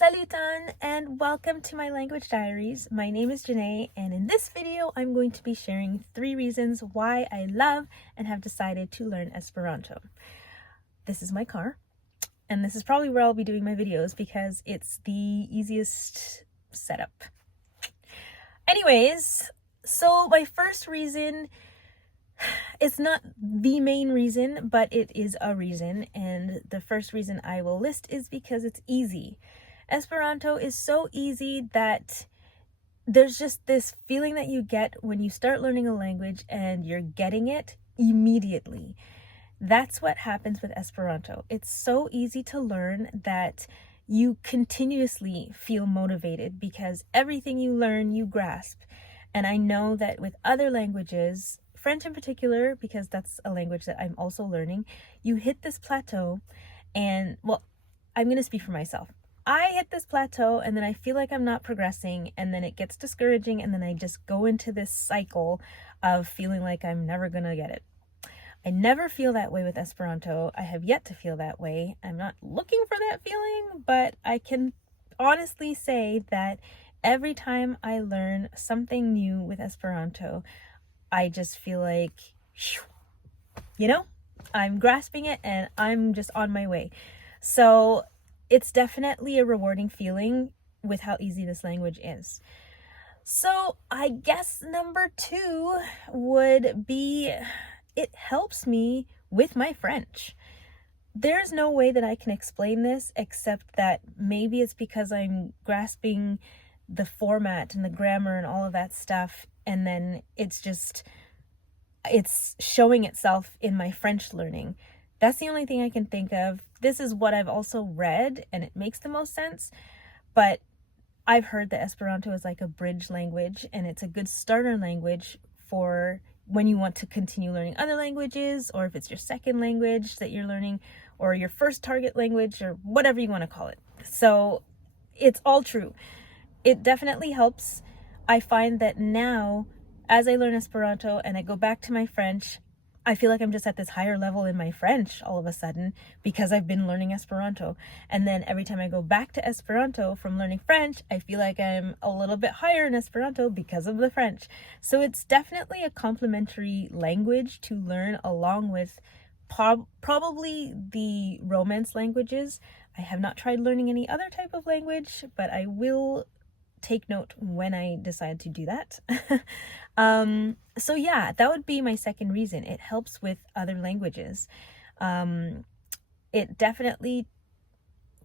Salutan and welcome to my language diaries. My name is Janae, and in this video I'm going to be sharing 3 reasons why I love and have decided to learn Esperanto. This is my car, and this is probably where I'll be doing my videos because it's the easiest setup. Anyways, so my first reason, it's not the main reason, but it is a reason, and the first reason I will list is because it's easy. Esperanto is so easy that there's just this feeling that you get when you start learning a language and you're getting it immediately. That's what happens with Esperanto. It's so easy to learn that you continuously feel motivated because everything you learn, you grasp. And I know that with other languages, French in particular, because that's a language that I'm also learning, you hit this plateau and, well, I'm going to speak for myself. I hit this plateau and then I feel like I'm not progressing, and then it gets discouraging, and then I just go into this cycle of feeling like I'm never going to get it. I never feel that way with Esperanto. I have yet to feel that way. I'm not looking for that feeling, but I can honestly say that every time I learn something new with Esperanto, I just feel like, I'm grasping it and I'm just on my way. So it's definitely a rewarding feeling with how easy this language is. So I guess number 2 would be, it helps me with my French. There's no way that I can explain this except that maybe it's because I'm grasping the format and the grammar and all of that stuff, and then it's showing itself in my French learning. That's the only thing I can think of. This is what I've also read, and it makes the most sense, but I've heard that Esperanto is like a bridge language, and it's a good starter language for when you want to continue learning other languages, or if it's your second language that you're learning, or your first target language, or whatever you want to call it. So it's all true. It definitely helps. I find that now, as I learn Esperanto and I go back to my French, I feel like I'm just at this higher level in my French all of a sudden because I've been learning Esperanto. And then every time I go back to Esperanto from learning French, I feel like I'm a little bit higher in Esperanto because of the French. So it's definitely a complementary language to learn along with probably the Romance languages. I have not tried learning any other type of language, but I will take note when I decide to do that. So yeah, that would be my second reason. It helps with other languages. It definitely,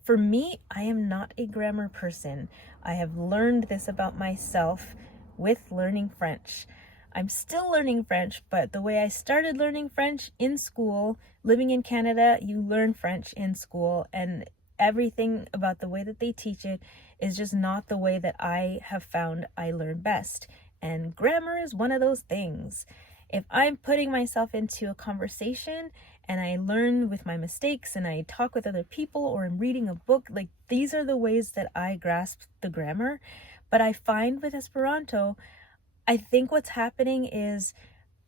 for me, I am not a grammar person. I have learned this about myself with learning French. I'm still learning French, but the way I started learning French in school, living in Canada, you learn French in school, and everything about the way that they teach it is just not the way that I have found I learn best. And grammar is one of those things. If I'm putting myself into a conversation and I learn with my mistakes and I talk with other people, or I'm reading a book, like, these are the ways that I grasp the grammar. But I find with Esperanto, I think what's happening is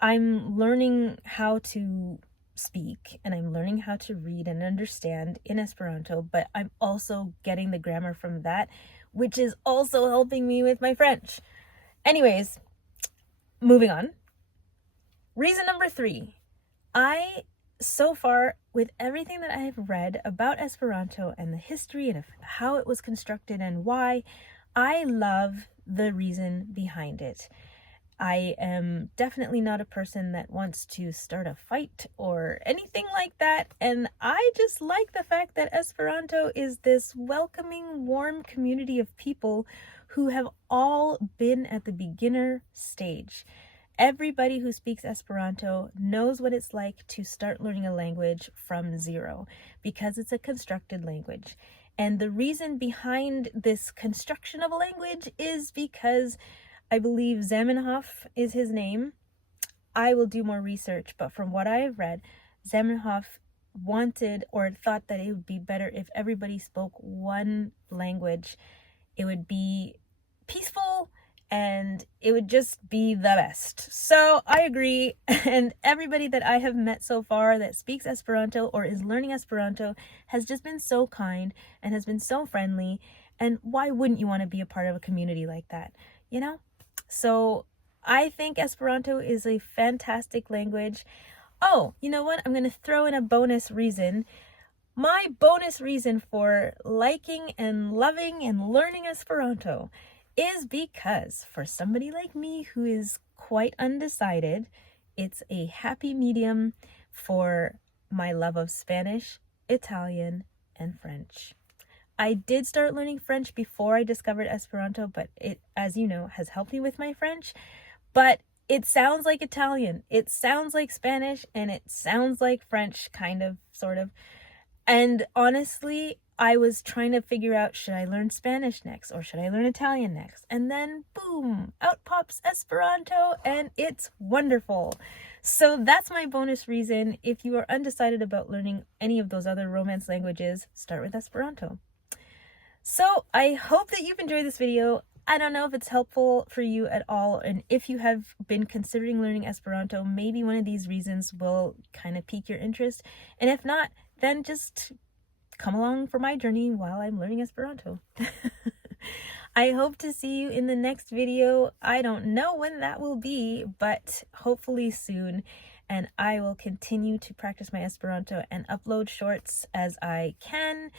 I'm learning how to speak and I'm learning how to read and understand in Esperanto, but I'm also getting the grammar from that, which is also helping me with my French. Anyways, moving on. Reason number 3. So far, with everything that I have read about Esperanto and the history and how it was constructed and why, I love the reason behind it. I am definitely not a person that wants to start a fight or anything like that, and I just like the fact that Esperanto is this welcoming, warm community of people who have all been at the beginner stage. Everybody who speaks Esperanto knows what it's like to start learning a language from zero because it's a constructed language. And the reason behind this construction of a language is because I believe Zamenhof is his name. I will do more research, but from what I have read, Zamenhof wanted or thought that it would be better if everybody spoke one language. It would be peaceful and it would just be the best. So I agree, and everybody that I have met so far that speaks Esperanto or is learning Esperanto has just been so kind and has been so friendly, And why wouldn't you want to be a part of a community like that, you know? So I think Esperanto is a fantastic language. Oh, you know what? I'm going to throw in a bonus reason. My bonus reason for liking and loving and learning Esperanto is because for somebody like me who is quite undecided, it's a happy medium for my love of Spanish, Italian, and French. I did start learning French before I discovered Esperanto, but it, as you know, has helped me with my French. But it sounds like Italian, it sounds like Spanish, and it sounds like French, kind of, sort of. And honestly, I was trying to figure out, should I learn Spanish next or should I learn Italian next? And then boom, out pops Esperanto, and it's wonderful. So that's my bonus reason. If you are undecided about learning any of those other Romance languages, start with Esperanto. So I hope that you've enjoyed this video. I don't know if it's helpful for you at all, and if you have been considering learning Esperanto, maybe one of these reasons will kind of pique your interest. And if not, then just come along for my journey while I'm learning Esperanto. I hope to see you in the next video. I don't know when that will be, but hopefully soon. And I will continue to practice my Esperanto and upload shorts as I can.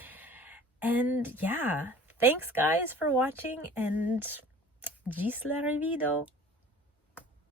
And yeah, thanks guys for watching, and gis la revido!